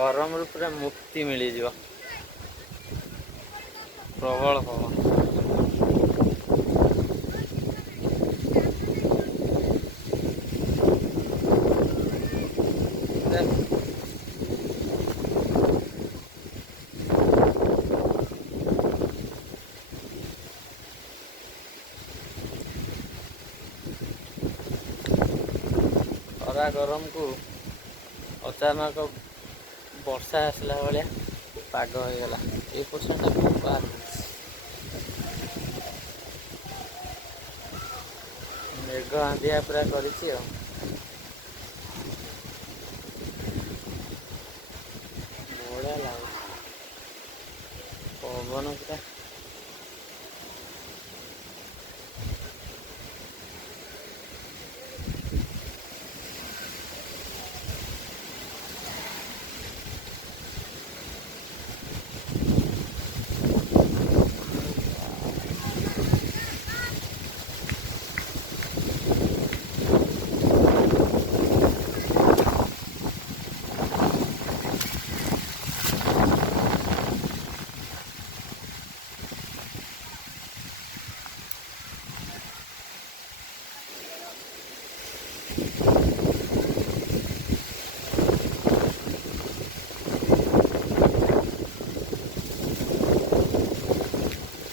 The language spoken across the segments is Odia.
ଗରମରୁ ପୁରା ମୁକ୍ତି ମିଳିଯିବ। ପ୍ରବଳ ପବନ। ଖରା ଗରମକୁ ଅଚାନକ ବର୍ଷା ଆସିଲା ଭଳିଆ ପାଗ ହେଇଗଲା। ଏ ପର୍ଯ୍ୟନ୍ତ ମେଘ ଆନ୍ଧିଆ ପୁରା କରିଛି ଆଉ। ବଢ଼ିଆ ଲାଗୁଛି ପବନ ପୁରା।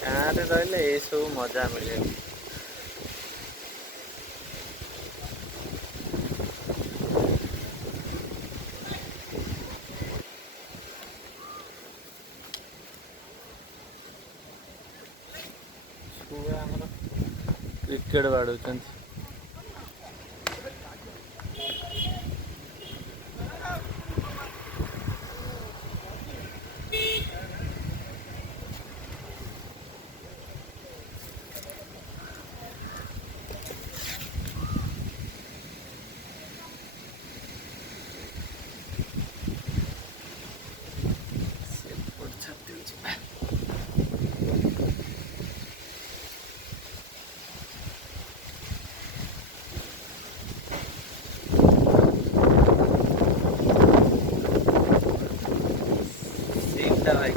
ଗାଁରେ ରହିଲେ ଏସବୁ ମଜା ମିଳେନି। ଛୁଆ ଆମର କ୍ରିକେଟ ବାଡ଼ଉଛନ୍ତି। सीटा भाई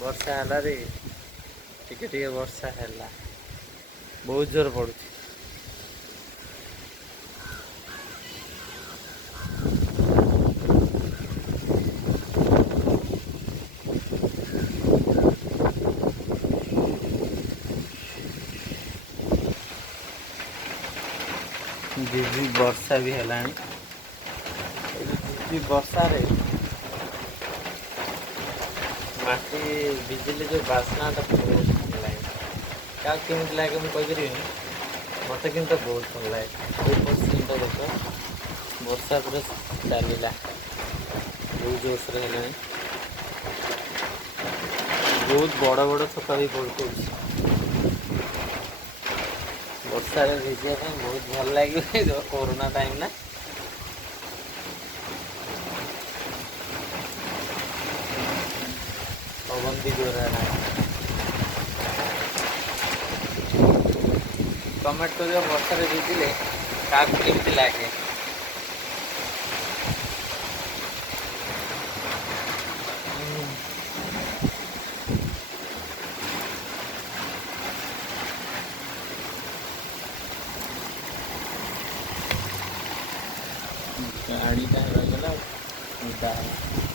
ବର୍ଷା ହେଲା ରେ ଟିକେ ଟିକେ ବର୍ଷା ହେଲା। ବହୁତ ଜୋର ପଡୁଛି। ଝିଝି ବର୍ଷା ବି ହେଲାଣି। ଝିଝି ବର୍ଷାରେ ମାଟି ଭିଜିଲେ ଯେଉଁ ବାସ୍ନାଟା ବହୁତ ଭଲ ଲାଗେ। କାହାକୁ କେମିତି ଲାଗେ ମୁଁ କହିପାରିବିନି, ମୋତେ କିନ୍ତୁ ବହୁତ ଭଲ ଲାଗେ। ଏଇ ପଶ୍ଚିମଟା ଦେଖ, ବର୍ଷା ପୁରା ଚାଲିଲା, ବହୁତ ଜୋରସୋରେ ହେଲାଣି। ବହୁତ ବଡ଼ ବଡ଼ ଥୋପା ବି ପଡ଼ୁଛି। ବର୍ଷାରେ ଭିଜିବା ପାଇଁ ବହୁତ ଭଲ ଲାଗିବ। କୋରୋନା ଟାଇମ୍ ନା, ପବନ ବି ଜୋର ହେଲାଣି। କମେଣ୍ଟ କରିବ ବର୍ଷାରେ ଭିଜିଲେ କାହାକୁ କେମିତି ଲାଗେ। ପାଣିଟା ରହିଗଲା ଓଦା ହେଲା।